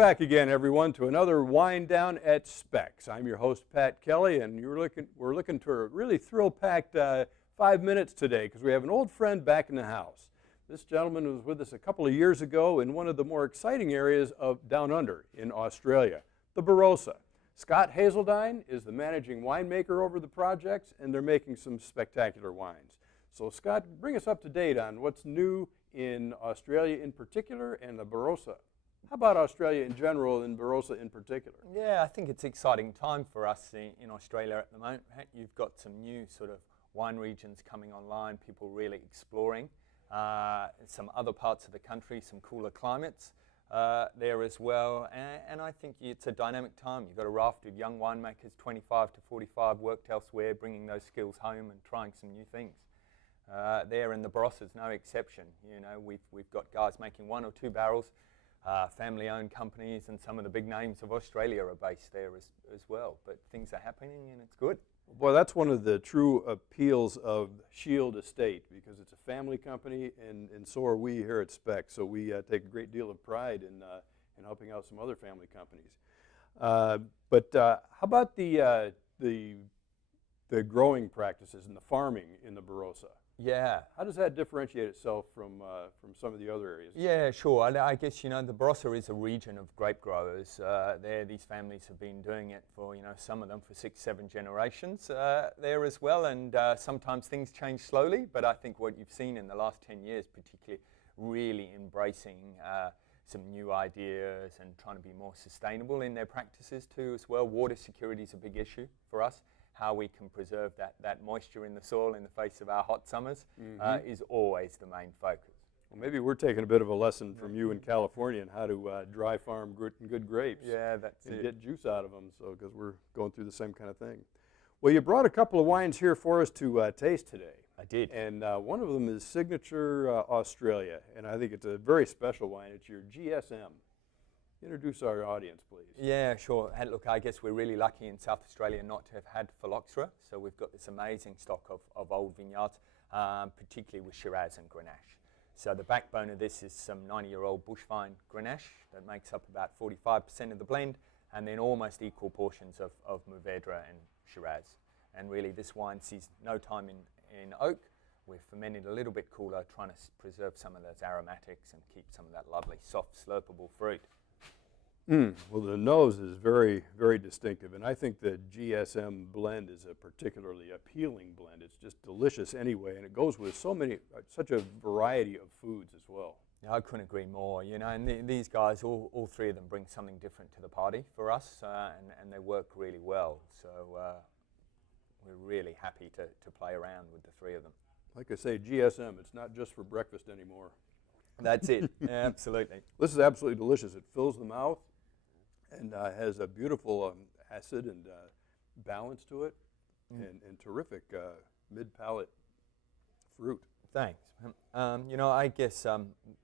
back again, everyone, to another Wine Down at Specs. I'm your host, Pat Kelly, and we're looking to a really thrill-packed 5 minutes today because we have an old friend back in the house. This gentleman was with us a couple of years ago in one of the more exciting areas of Down Under in Australia, the Barossa. Scott Hazeldine is the managing winemaker over the projects, and they're making some spectacular wines. So, Scott, bring us up to date on what's new in Australia in particular and the Barossa. How about Australia in general and Barossa in particular? Yeah, I think it's an exciting time for us in Australia at the moment. You've got some new sort of wine regions coming online, people really exploring. Some other parts of the country, some cooler climates there as well. And I think it's a dynamic time. You've got a raft of young winemakers, 25 to 45, worked elsewhere, bringing those skills home and trying some new things. There in the Barossa is no exception. You know, we've got guys making 1 or 2 barrels. Family-owned companies and some of the big names of Australia are based there as well. But things are happening and it's good. Well, that's one of the true appeals of Schild Estate because it's a family company and so are we here at Spec. So we take a great deal of pride in helping out some other family companies. But how about the growing practices and the farming in the Barossa? Yeah. How does that differentiate itself from some of the other areas? Yeah, sure. I guess, you know, the Barossa is a region of grape growers. These families have been doing it for, you know, some of them for 6, 7 generations there as well. And sometimes things change slowly, but I think what you've seen in the last 10 years, particularly really embracing some new ideas and trying to be more sustainable in their practices too as well. Water security is a big issue for us. How we can preserve that moisture in the soil in the face of our hot summers is always the main focus. Well, maybe we're taking a bit of a lesson from you in California on how to dry farm good grapes. Yeah, that's it. And get juice out of them, so because we're going through the same kind of thing. Well, you brought a couple of wines here for us to taste today. I did. And one of them is Signature Australia, and I think it's a very special wine. It's your GSM. Introduce our audience, please. Yeah, sure. And look, I guess we're really lucky in South Australia not to have had phylloxera. So we've got this amazing stock of old vineyards, particularly with Shiraz and Grenache. So the backbone of this is some 90-year-old bush vine Grenache that makes up about 45% of the blend, and then almost equal portions of Mourvèdre and Shiraz. And really, this wine sees no time in oak. We're fermenting a little bit cooler, trying to preserve some of those aromatics and keep some of that lovely, soft, slurpable fruit. Well, the nose is very, very distinctive, and I think the GSM blend is a particularly appealing blend. It's just delicious anyway, and it goes with such a variety of foods as well. Yeah, I couldn't agree more. You know, and these guys, all 3 of them bring something different to the party for us, and they work really well. So we're really happy to play around with the 3 of them. Like I say, GSM, it's not just for breakfast anymore. That's it. Yeah, absolutely. This is absolutely delicious. It fills the mouth and has a beautiful acid and balance to it, and terrific mid-palate fruit. Thanks. You know, I guess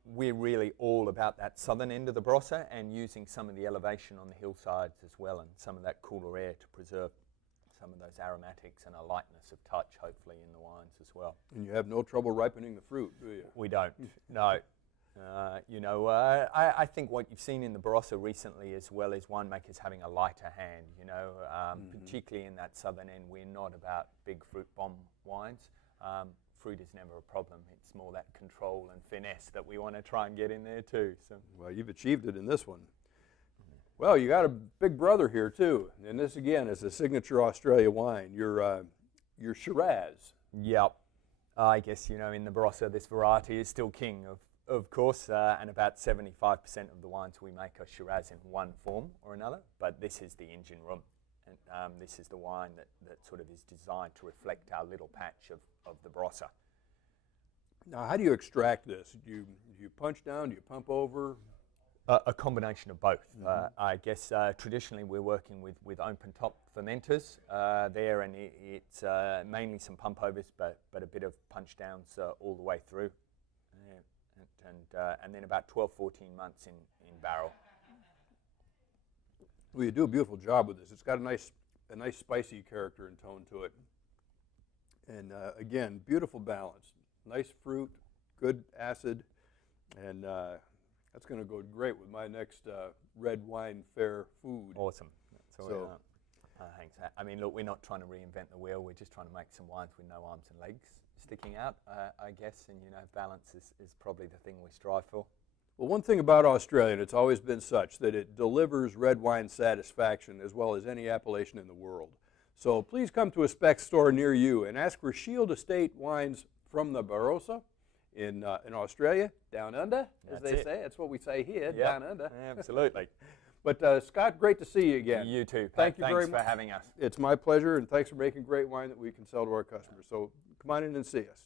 we're really all about that southern end of the Barossa and using some of the elevation on the hillsides as well and some of that cooler air to preserve some of those aromatics and a lightness of touch, hopefully, in the wines as well. And you have no trouble ripening the fruit, do you? We don't, no. You know, I think what you've seen in the Barossa recently as well is winemakers having a lighter hand, you know, particularly in that southern end. We're not about big fruit bomb wines. Fruit is never a problem. It's more that control and finesse that we want to try and get in there too. So. Well, you've achieved it in this one. Well, you got a big brother here too, and this again is a Signature Australia wine. Your Shiraz. Yep. I guess, you know, in the Barossa this variety is still king of course, and about 75% of the wines we make are Shiraz in one form or another, but this is the engine room. And this is the wine that sort of is designed to reflect our little patch of the Barossa. Now, how do you extract this? Do you punch down? Do you pump over? A combination of both. I guess traditionally we're working with open top fermenters there, and it's mainly some pump overs, but a bit of punch downs all the way through. And then about 12, 14 months in barrel. Well, you do a beautiful job with this. It's got a nice spicy character and tone to it. And again, beautiful balance. Nice fruit, good acid, and That's going to go great with my next red wine fair food. Awesome. That's all So- thanks. I mean, look, we're not trying to reinvent the wheel. We're just trying to make some wines with no arms and legs sticking out, I guess. And, balance is probably the thing we strive for. Well, one thing about Australia, and it's always been such, that it delivers red wine satisfaction as well as any appellation in the world. So please come to a spec store near you and ask for Schild Estate wines from the Barossa in Australia, down under, as they say. That's what we say here, down under. Absolutely. But Scott, great to see you again. You too, Pat. Thank you very Thanks much for having us. It's my pleasure, and thanks for making great wine that we can sell to our customers. So come on in and see us.